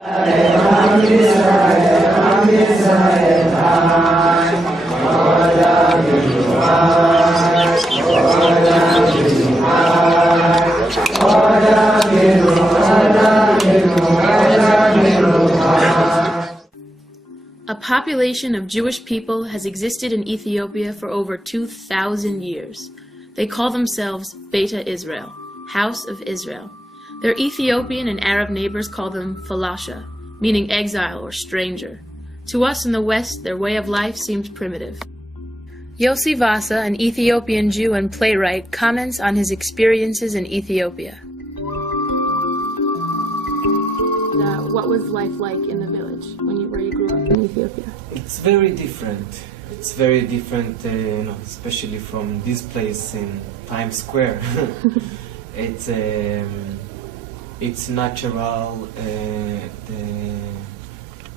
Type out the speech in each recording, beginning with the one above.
A population of Jewish people has existed in Ethiopia for over 2,000 years. They call themselves Beta Israel, House of Israel. Their Ethiopian and Arab neighbors call them Falasha, meaning exile or stranger. To us in the West, their way of life seems primitive. Yossi Vasa, an Ethiopian Jew and playwright, comments on his experiences in Ethiopia. What was life like in the village where you grew up in Ethiopia? It's very different. It's very different, especially from this place in Times Square. It's natural. The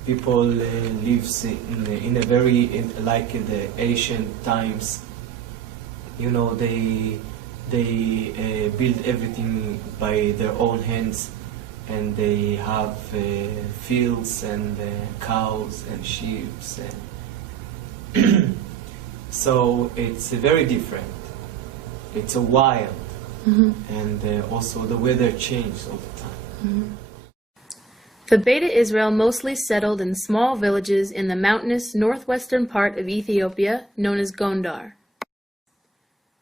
people lives in a very like in the ancient times. They build everything by their own hands. And they have fields and cows and sheep. So it's very different. It's a wild. Mm-hmm. And also the weather changes all the time. Mm-hmm. The Beta Israel mostly settled in small villages in the mountainous northwestern part of Ethiopia known as Gondar.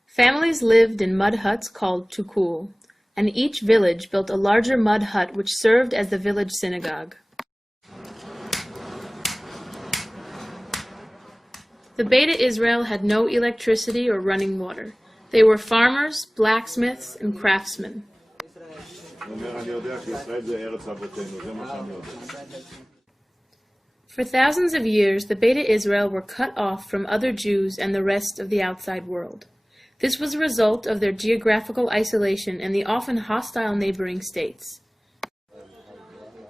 Families lived in mud huts called tukul, and each village built a larger mud hut which served as the village synagogue. The Beta Israel had no electricity or running water. They were farmers, blacksmiths, and craftsmen. For thousands of years, the Beta Israel were cut off from other Jews and the rest of the outside world. This was a result of their geographical isolation and the often hostile neighboring states.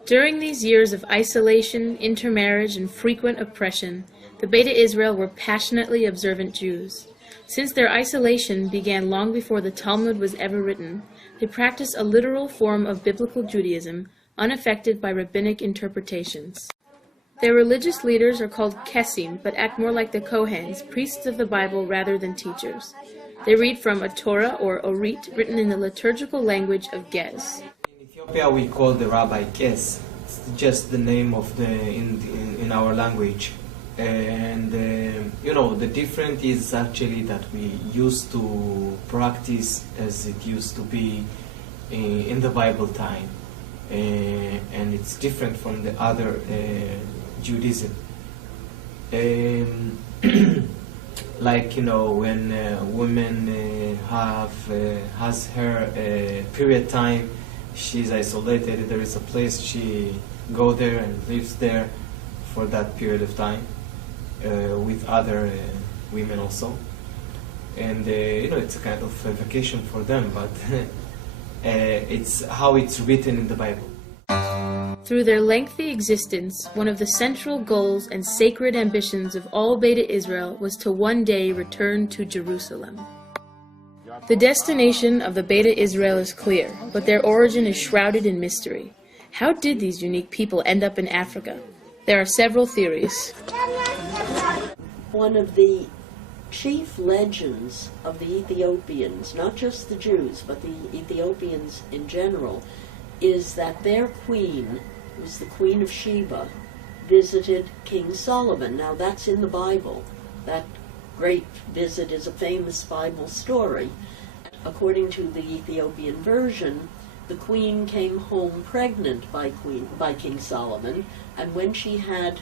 During these years of isolation, intermarriage, and frequent oppression, the Beta Israel were passionately observant Jews. Since their isolation began long before the Talmud was ever written, they practiced a literal form of biblical Judaism, unaffected by rabbinic interpretations. Their religious leaders are called Kesim, but act more like the Kohens, priests of the Bible rather than teachers. They read from a Torah or Orit written in the liturgical language of Gez. In Ethiopia we call the rabbi Kes. It's just the name of in our language. And the difference is actually that we used to practice as it used to be in the Bible time. And it's different from the other Judaism. Like when women has her period time, she's isolated. There is a place she go there and lives there for that period of time with other women also. And it's a kind of a vacation for them, but it's how it's written in the Bible. Through their lengthy existence, one of the central goals and sacred ambitions of all Beta Israel was to one day return to Jerusalem. The destination of the Beta Israel is clear, but their origin is shrouded in mystery. How did these unique people end up in Africa? There are several theories. One of the chief legends of the Ethiopians, not just the Jews, but the Ethiopians in general, is that their queen, who was the Queen of Sheba, visited King Solomon. Now that's in the Bible. That great visit is a famous Bible story. According to the Ethiopian version, the queen came home pregnant by King Solomon, and when she had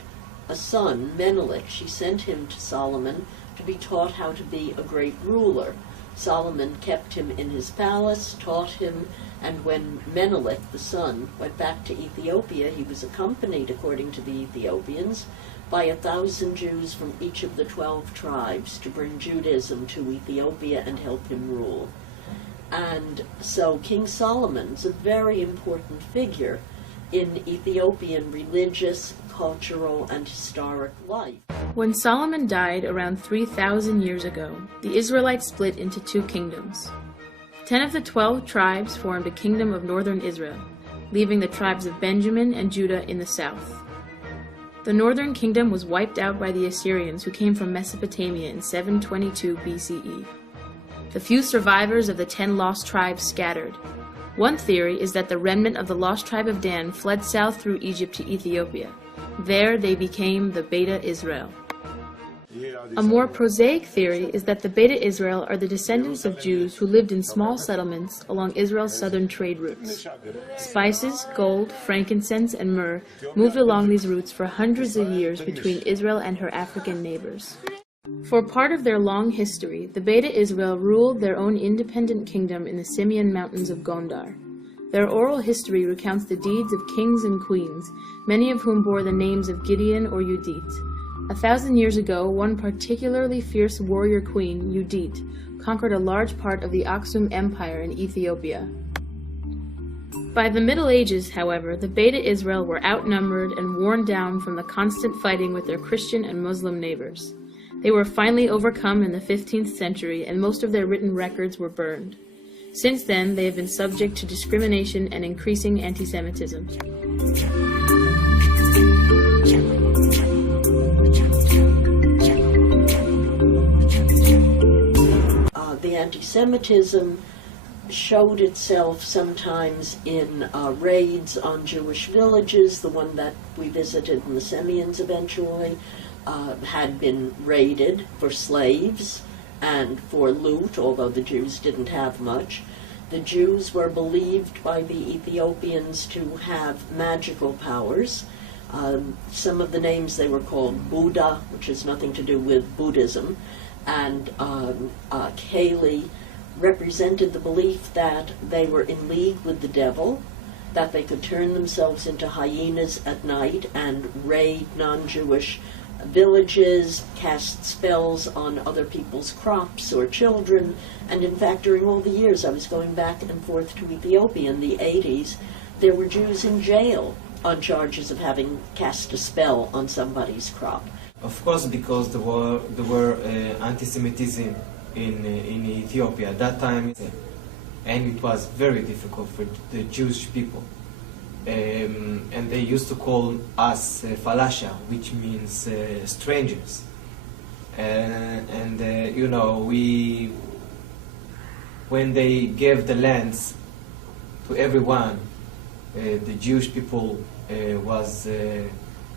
a son, Menelik, she sent him to Solomon to be taught how to be a great ruler. Solomon kept him in his palace, taught him, and when Menelik, the son, went back to Ethiopia, he was accompanied, according to the Ethiopians, by 1,000 Jews from each of the 12 tribes to bring Judaism to Ethiopia and help him rule. And so King Solomon's a very important figure in Ethiopian religious, cultural, and historic life. When Solomon died around 3,000 years ago, the Israelites split into two kingdoms. 10 of the 12 tribes formed a kingdom of northern Israel. leaving the tribes of Benjamin and Judah in the south. The northern kingdom was wiped out by the Assyrians who came from Mesopotamia in 722 BCE. The few survivors of the 10 lost tribes scattered. One theory is that the remnant of the lost tribe of Dan fled south through Egypt to Ethiopia. There they became the Beta Israel. A more prosaic theory is that the Beta Israel are the descendants of Jews who lived in small settlements along Israel's southern trade routes. Spices, gold, frankincense, and myrrh moved along these routes for hundreds of years between Israel and her African neighbors. For part of their long history, the Beta Israel ruled their own independent kingdom in the Simeon Mountains of Gondar. Their oral history recounts the deeds of kings and queens, many of whom bore the names of Gideon or Judith. 1,000 years ago, one particularly fierce warrior queen, Judith, conquered a large part of the Aksum Empire in Ethiopia. By the Middle Ages, however, the Beta Israel were outnumbered and worn down from the constant fighting with their Christian and Muslim neighbors. They were finally overcome in the 15th century, and most of their written records were burned. Since then, they have been subject to discrimination and increasing anti-Semitism. The anti-Semitism showed itself sometimes in raids on Jewish villages. The one that we visited in the Simeons eventually had been raided for slaves and for loot, although the Jews didn't have much. The Jews were believed by the Ethiopians to have magical powers. Some of the names they were called Buddha, which has nothing to do with Buddhism, and Kali represented the belief that they were in league with the devil, that they could turn themselves into hyenas at night and raid non-Jewish villages, cast spells on other people's crops or children. And in fact, during all the years I was going back and forth to Ethiopia in the 80s, there were Jews in jail on charges of having cast a spell on somebody's crop. Of course, because there were anti-Semitism in Ethiopia at that time, and it was very difficult for the Jewish people. And they used to call us falasha, which means strangers. You know, when they gave the lands to everyone, the Jewish people was the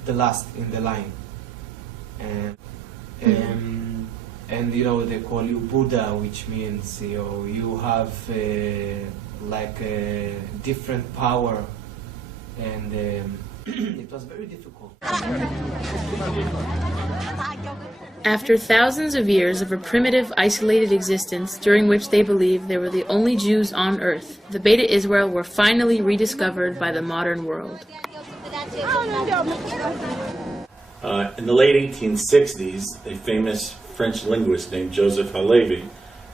last in the line. And you know, they call you Buddha, which means, you know, you have like a different power, and it was very difficult. After thousands of years of a primitive, isolated existence during which they believed they were the only Jews on earth, the Beta Israel were finally rediscovered by the modern world. In the late 1860s, a famous French linguist named Joseph Halevi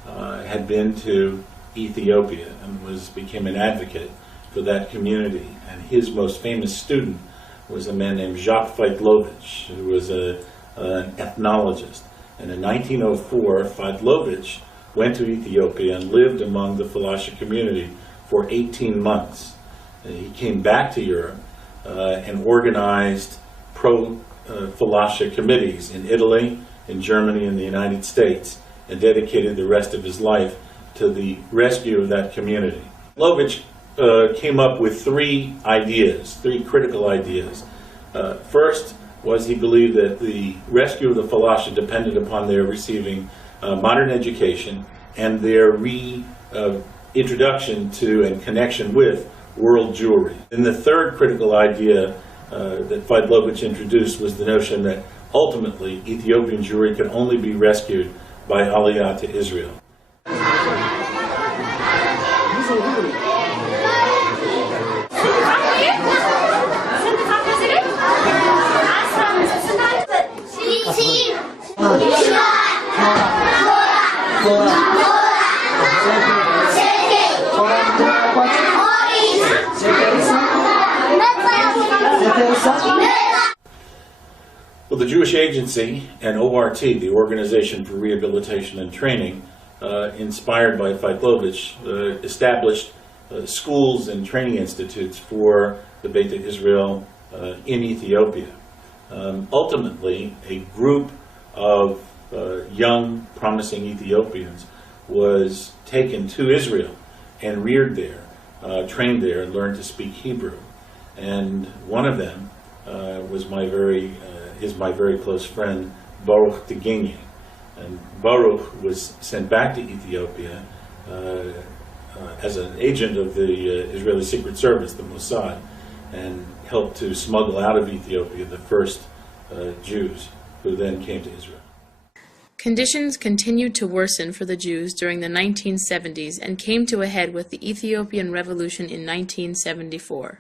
had been to Ethiopia and became an advocate for that community. And his most famous student was a man named Jacques Feitlovich, who was an ethnologist. And in 1904, Feitlovich went to Ethiopia and lived among the Falasha community for 18 months. And he came back to Europe and organized pro-Falasha committees in Italy, in Germany, and the United States, and dedicated the rest of his life to the rescue of that community. Feitlovich came up with three critical ideas. First was he believed that the rescue of the Falasha depended upon their receiving modern education and their reintroduction to and connection with world Jewry. And the third critical idea that Feitlovich introduced was the notion that ultimately Ethiopian Jewry could only be rescued by Aliyah to Israel. Well, the Jewish Agency and ORT, the Organization for Rehabilitation and Training, inspired by Feitlovich, established schools and training institutes for the Beta Israel in Ethiopia. Ultimately, a group of young, promising Ethiopians was taken to Israel and reared there, trained there, and learned to speak Hebrew. And one of them is my very close friend, Baruch Tegenye. And Baruch was sent back to Ethiopia as an agent of the Israeli Secret Service, the Mossad, and helped to smuggle out of Ethiopia the first Jews who then came to Israel. Conditions continued to worsen for the Jews during the 1970s and came to a head with the Ethiopian Revolution in 1974.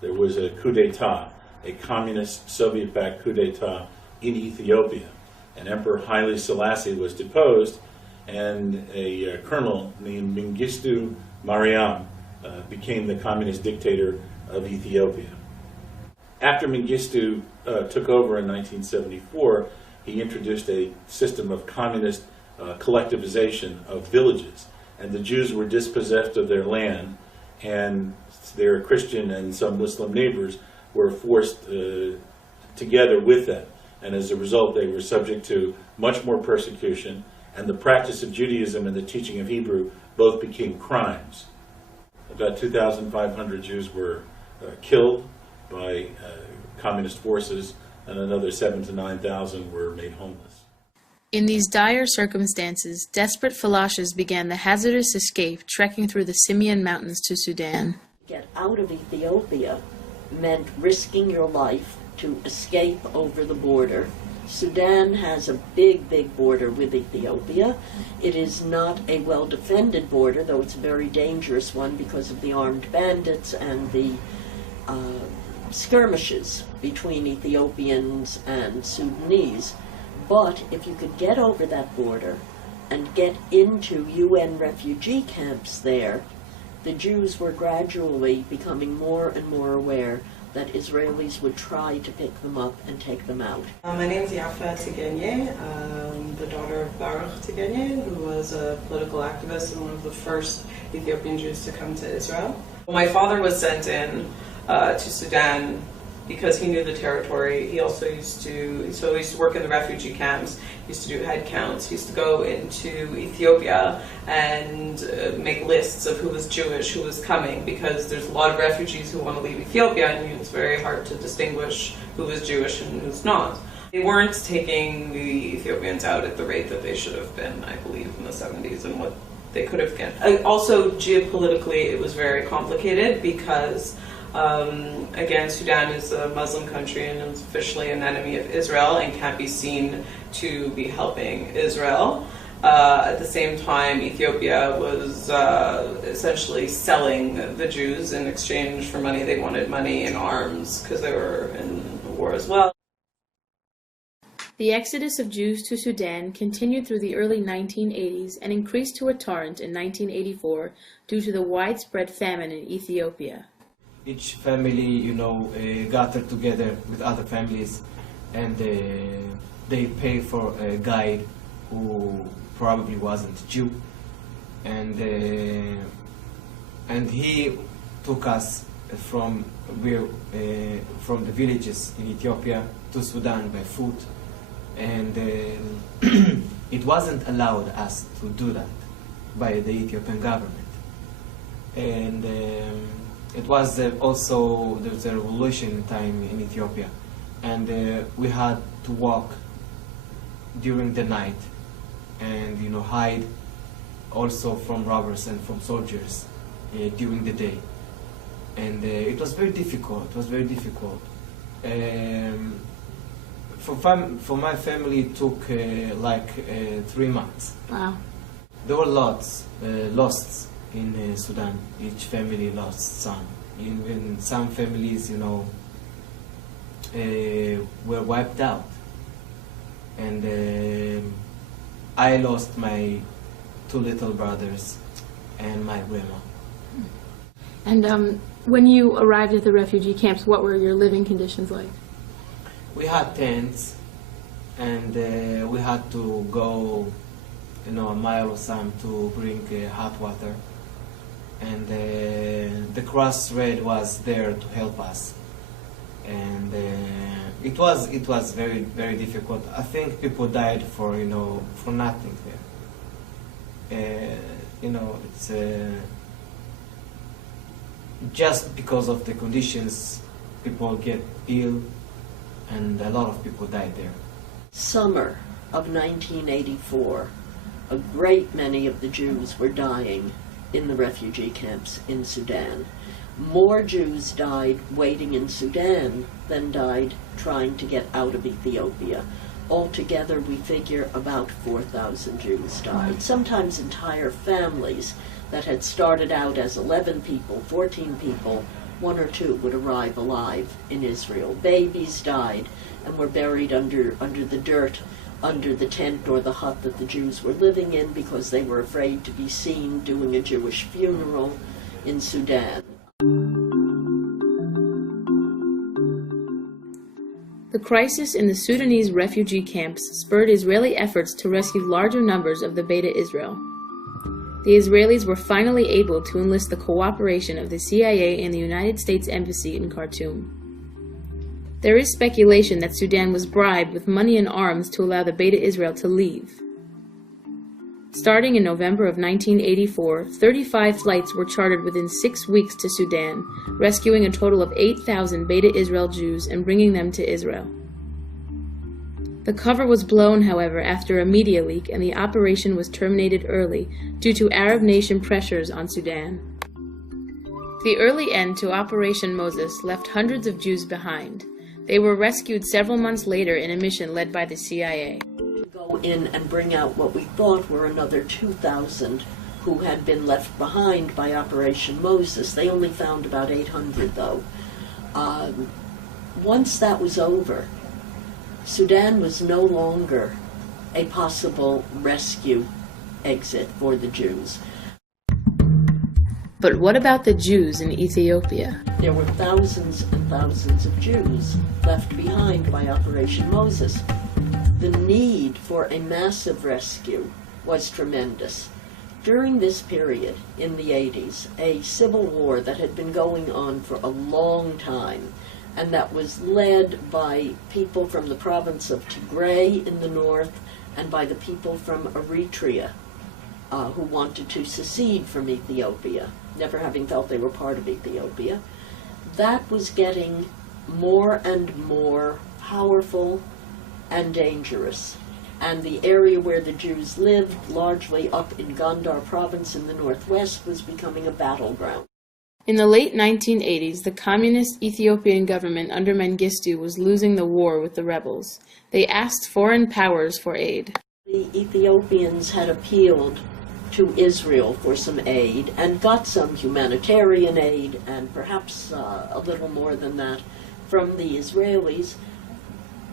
There was a coup d'etat, a communist Soviet-backed coup d'etat in Ethiopia. And Emperor Haile Selassie was deposed, and a colonel named Mengistu Mariam became the communist dictator of Ethiopia. After Mengistu took over in 1974, he introduced a system of communist collectivization of villages, and the Jews were dispossessed of their land, and their Christian and some Muslim neighbors were forced together with them. And as a result, they were subject to much more persecution, and the practice of Judaism and the teaching of Hebrew both became crimes. About 2,500 Jews were killed by communist forces, and another 7,000 to 9,000 were made homeless. In these dire circumstances, desperate Falashes began the hazardous escape trekking through the Simeon Mountains to Sudan. Get out of Ethiopia meant risking your life to escape over the border. Sudan has a big, big border with Ethiopia. It is not a well-defended border, though it's a very dangerous one because of the armed bandits and the skirmishes between Ethiopians and Sudanese. But if you could get over that border and get into UN refugee camps there, the Jews were gradually becoming more and more aware that Israelis would try to pick them up and take them out. My name is Yafa Tegenye, the daughter of Baruch Tegenye, who was a political activist and one of the first Ethiopian Jews to come to Israel. My father was sent in to Sudan because he knew the territory. He also used to work in the refugee camps, he used to do head counts, he used to go into Ethiopia and make lists of who was Jewish, who was coming, because there's a lot of refugees who want to leave Ethiopia, and it's very hard to distinguish who is Jewish and who's not. They weren't taking the Ethiopians out at the rate that they should have been, I believe, in the 70s, and what they could have been. Also, geopolitically, it was very complicated because again, Sudan is a Muslim country and is officially an enemy of Israel and can't be seen to be helping Israel. At the same time, Ethiopia was essentially selling the Jews in exchange for money. They wanted money and arms because they were in the war as well. The exodus of Jews to Sudan continued through the early 1980s and increased to a torrent in 1984 due to the widespread famine in Ethiopia. Each family, gathered together with other families, and they pay for a guide who probably wasn't Jew, and he took us from the villages in Ethiopia to Sudan by foot, and it wasn't allowed us to do that by the Ethiopian government, and it was also, there was a revolution time in Ethiopia, and we had to walk during the night and hide also from robbers and from soldiers during the day, and it was very difficult. It was very difficult. For my family, it took 3 months. Wow. There were lots lost in Sudan. Each family lost some. Even some families, were wiped out. And I lost my 2 little brothers and my grandma. And when you arrived at the refugee camps, what were your living conditions like? We had tents, and we had to go, a mile or some to bring hot water. and the cross red was there to help us. And it was very difficult. I think people died for for nothing there. It's just because of the conditions, people get ill, and a lot of people died there. Summer of 1984, a great many of the Jews were dying in the refugee camps in Sudan. More Jews died waiting in Sudan than died trying to get out of Ethiopia. Altogether, we figure about 4,000 Jews died. Sometimes entire families that had started out as 11 people, 14 people, 1 or 2 would arrive alive in Israel. Babies died and were buried under the dirt, under the tent or the hut that the Jews were living in, because they were afraid to be seen doing a Jewish funeral in Sudan. The crisis in the Sudanese refugee camps spurred Israeli efforts to rescue larger numbers of the Beta Israel. The Israelis were finally able to enlist the cooperation of the CIA and the United States Embassy in Khartoum. There is speculation that Sudan was bribed with money and arms to allow the Beta Israel to leave. Starting in November of 1984, 35 flights were chartered within 6 weeks to Sudan, rescuing a total of 8,000 Beta Israel Jews and bringing them to Israel. The cover was blown, however, after a media leak, and the operation was terminated early due to Arab nation pressures on Sudan. The early end to Operation Moses left hundreds of Jews behind. They were rescued several months later in a mission led by the CIA. Go in and bring out what we thought were another 2,000 who had been left behind by Operation Moses. They only found about 800, though. Once that was over, Sudan was no longer a possible rescue exit for the Jews. But what about the Jews in Ethiopia? There were thousands and thousands of Jews left behind by Operation Moses. The need for a massive rescue was tremendous. During this period, in the 80s, a civil war that had been going on for a long time, and that was led by people from the province of Tigray in the north and by the people from Eritrea who wanted to secede from Ethiopia, never having felt they were part of Ethiopia. That was getting more and more powerful and dangerous. And the area where the Jews lived, largely up in Gondar province in the northwest, was becoming a battleground. In the late 1980s, the communist Ethiopian government under Mengistu was losing the war with the rebels. They asked foreign powers for aid. The Ethiopians had appealed to Israel for some aid and got some humanitarian aid and perhaps a little more than that from the Israelis,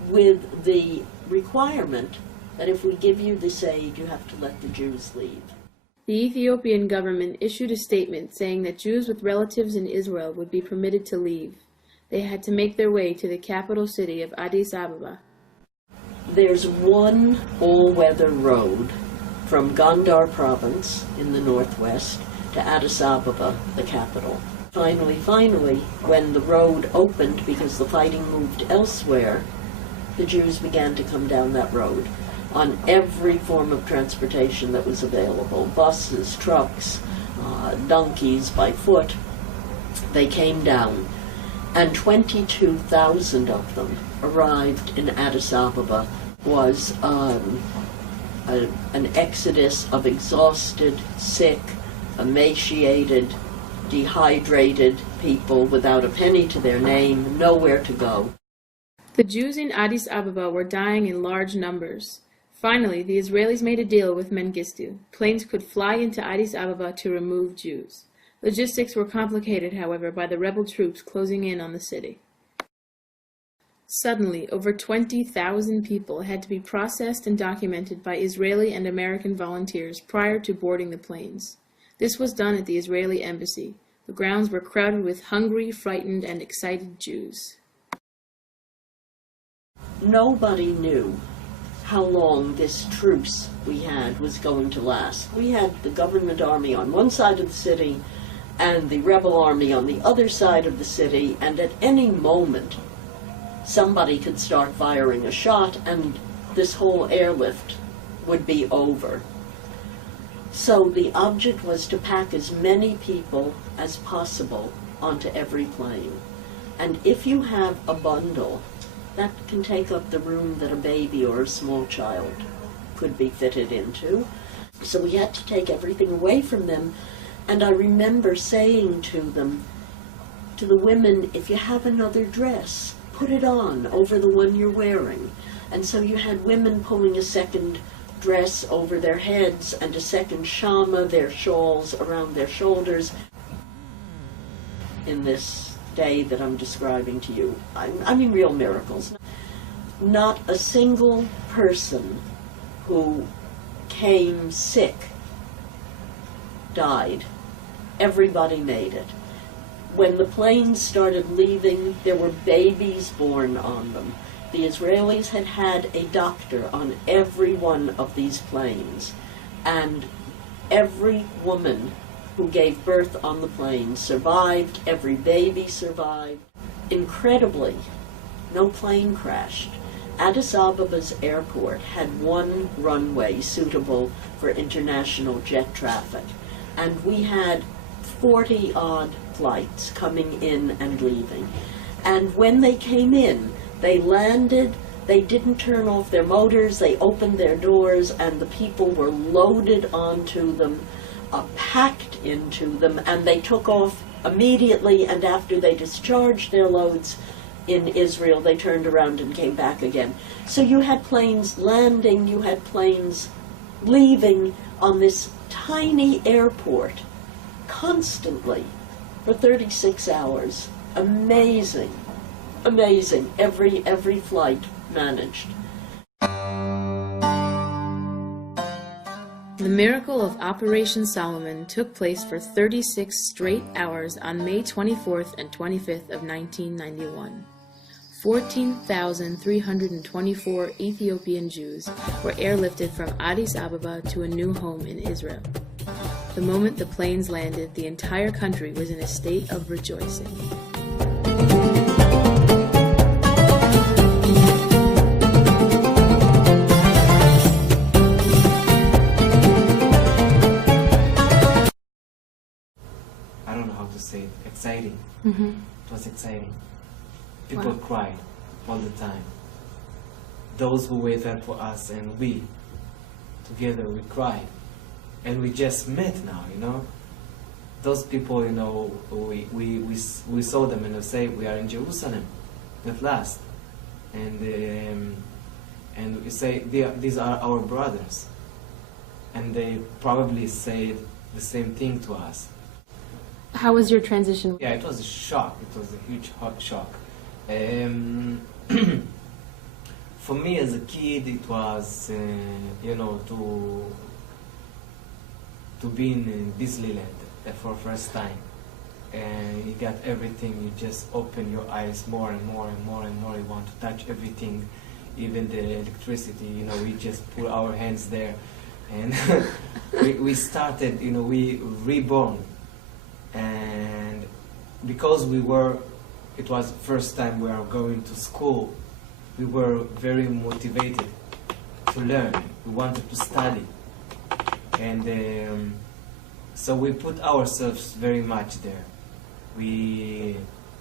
with the requirement that if we give you this aid, you have to let the Jews leave. The Ethiopian government issued a statement saying that Jews with relatives in Israel would be permitted to leave. They had to make their way to the capital city of Addis Ababa. There's one all-weather road from Gondar province in the northwest to Addis Ababa, the capital. Finally, when the road opened because the fighting moved elsewhere, the Jews began to come down that road on every form of transportation that was available, buses, trucks, donkeys, by foot. They came down, and 22,000 of them arrived in Addis Ababa. Was an exodus of exhausted, sick, emaciated, dehydrated people without a penny to their name, nowhere to go. The Jews in Addis Ababa were dying in large numbers. Finally, the Israelis made a deal with Mengistu. Planes could fly into Addis Ababa to remove Jews. Logistics were complicated, however, by the rebel troops closing in on the city. Suddenly, over 20,000 people had to be processed and documented by Israeli and American volunteers prior to boarding the planes. This was done at the Israeli embassy. The grounds were crowded with hungry, frightened, and excited Jews. Nobody knew how long this truce we had was going to last. We had the government army on one side of the city and the rebel army on the other side of the city, and at any moment somebody could start firing a shot and this whole airlift would be over. So the object was to pack as many people as possible onto every plane. And if you have a bundle, that can take up the room that a baby or a small child could be fitted into. So we had to take everything away from them. And I remember saying to them, to the women, if you have another dress, put it on over the one you're wearing. And so you had women pulling a second dress over their heads and a second shama, their shawls around their shoulders. In this day that I'm describing to you, I mean real miracles. Not a single person who came sick died. Everybody made it. When the planes started leaving, there were babies born on them. The Israelis had had a doctor on every one of these planes, and every woman who gave birth on the plane survived, every baby survived. Incredibly, no plane crashed. Addis Abeba's airport had one runway suitable for international jet traffic, and we had 40-odd flights coming in and leaving. And when they came in, they landed, they didn't turn off their motors, they opened their doors, and the people were loaded onto them, packed into them, and they took off immediately, and after they discharged their loads in Israel, they turned around and came back again. So you had planes landing, you had planes leaving on this tiny airport constantly for 36 hours. Amazing. Amazing. Every flight managed. The miracle of Operation Solomon took place for 36 straight hours on May 24th and 25th of 1991. 14,324 Ethiopian Jews were airlifted from Addis Ababa to a new home in Israel. The moment the planes landed, the entire country was in a state of rejoicing. I don't know how to say it. Exciting. It was exciting. People cried all the time. Those who waited for us and we, together we cried. And we just met now, you know. Those people, you know, we saw them and they say, we are in Jerusalem at last. And we say, these are our brothers. And they probably said the same thing to us. How was your transition? Yeah, it was a shock. It was a huge shock. For me as a kid, it was, you know, to be in Disneyland for the first time. And you got everything, you just open your eyes more and more and more and more. You want to touch everything, even the electricity, you know, we just put our hands there. And we started, you know, we reborn. And because it was the first time we were going to school, we were very motivated to learn. We wanted to study. And so we put ourselves very much there. We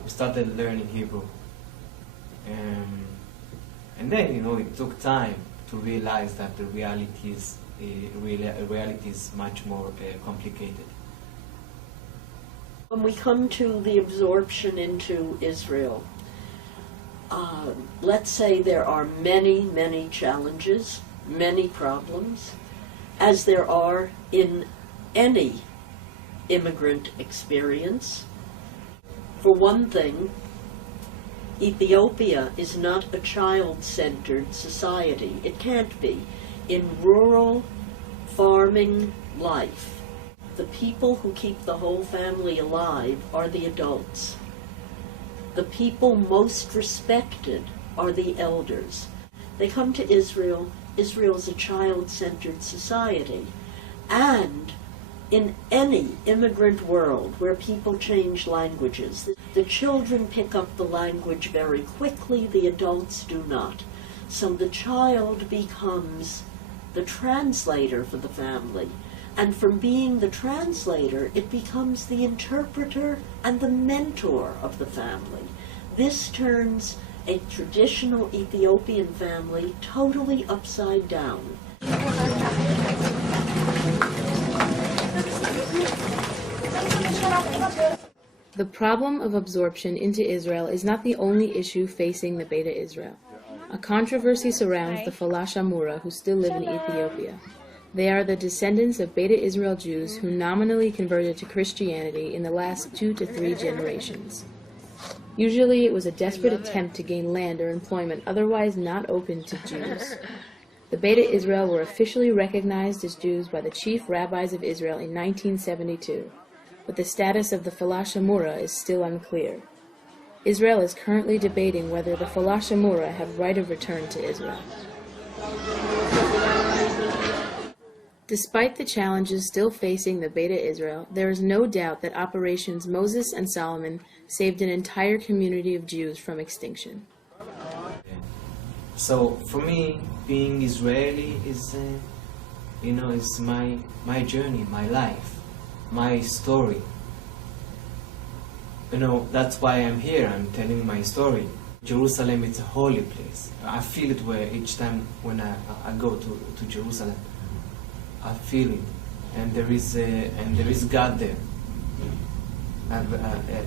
started learning Hebrew. And then, you know, it took time to realize that the reality is much more complicated. When we come to the absorption into Israel, let's say there are many, many challenges, many problems, as there are in any immigrant experience. For one thing, Ethiopia is not a child-centered society. It can't be. In rural farming life, the people who keep the whole family alive are the adults. The people most respected are the elders. They come to Israel. Israel is a child-centered society. And In any immigrant world where people change languages, the children pick up the language very quickly, the adults do not. So the child becomes the translator for the family. And from being the translator, it becomes the interpreter and the mentor of the family. This turns a traditional Ethiopian family totally upside down. The problem of absorption into Israel is not the only issue facing the Beta Israel. A controversy surrounds the Falash Amura who still live in Ethiopia. They are the descendants of Beta Israel Jews who nominally converted to Christianity in the last 2 to 3 generations. Usually it was a desperate attempt to gain land or employment otherwise not open to Jews. The Beta Israel were officially recognized as Jews by the chief rabbis of Israel in 1972, but the status of the Falash Amura is still unclear. Israel is currently debating whether the Falash Amura have right of return to Israel. Despite the challenges still facing the Beta Israel, there is no doubt that Operations Moses and Solomon saved an entire community of Jews from extinction. So for me, being Israeli is, is my journey, my life, my story. That's why I'm here. I'm telling my story. Jerusalem, it's a holy place. I feel it where each time when I go to Jerusalem. I feel it, and there is God there.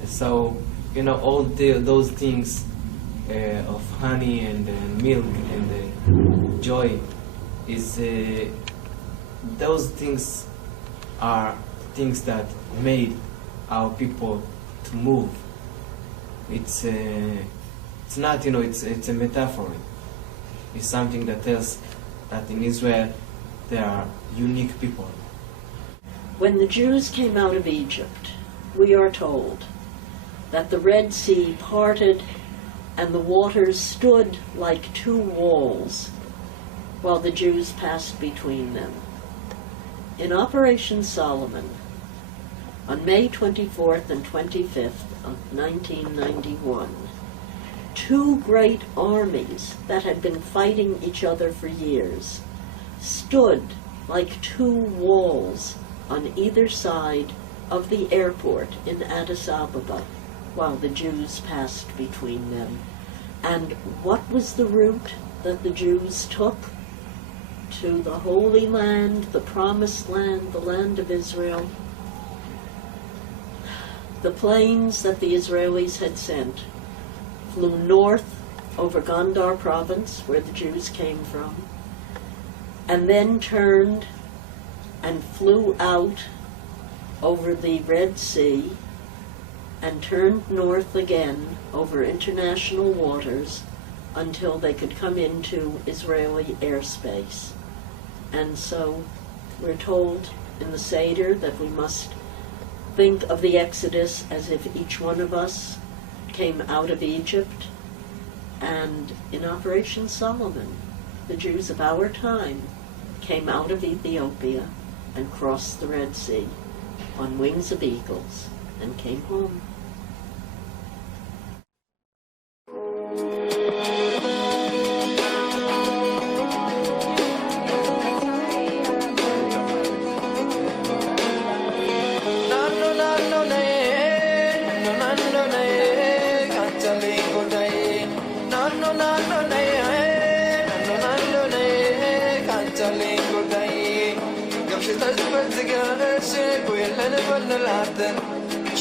So all those things of honey and milk and joy is those things are things that made our people to move. It's not it's a metaphor. It's something that tells that in Israel there are unique people. When the Jews came out of Egypt, we are told that the Red Sea parted and the waters stood like 2 walls while the Jews passed between them. In Operation Solomon, on May 24th and 25th of 1991, 2 great armies that had been fighting each other for years stood like 2 walls on either side of the airport in Addis Ababa while the Jews passed between them. And what was the route that the Jews took to the Holy Land, the Promised Land, the land of Israel? The planes that the Israelis had sent flew north over Gondar province, where the Jews came from, and then turned and flew out over the Red Sea and turned north again over international waters until they could come into Israeli airspace. And so we're told in the Seder that we must think of the Exodus as if each one of us came out of Egypt. And in Operation Solomon, the Jews of our time came out of Ethiopia and crossed the Red Sea on wings of eagles and came home.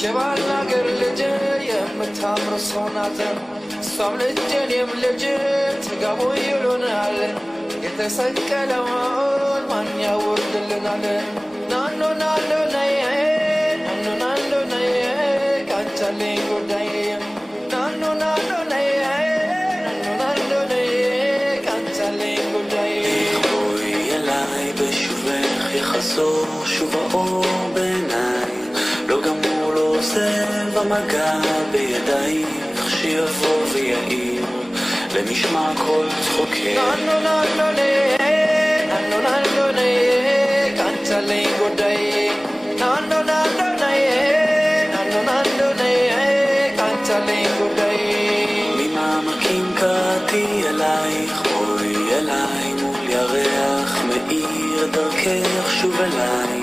شبالنا قرلجة يمتامر صوناتن صاملجن يملجن تقابو يلونال يتسكلون من يورد لنا نانو نانو نيه نانو نانو نيه كانتالين قداي نانو نانو نيه نانو نانو نيه كانتالين قداي خوي يلاي بشوفك يخسو شوفه بعيني לא גמור, לא עושה במגע בידייך שיבוא ויעיר למשמע כל צחוקי ננו ננו ננו ננו ננו קנצלי גודאי אותי אלייך, בואי אליי מול ירח מאיר דרכך שוב אליי,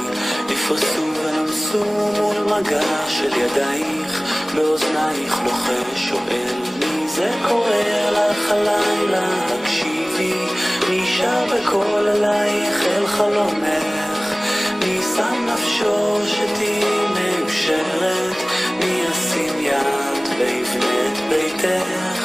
נפרסו ונמסו מול מגע של ידייך, באוזנייך לוחש שואל מי זה קורא לך הלילה, הקשיבי מי שר בקול אלייך אל חלומך, מי שם נפשו שתהי מאושרת, מי ישים יד ויבנה את ביתך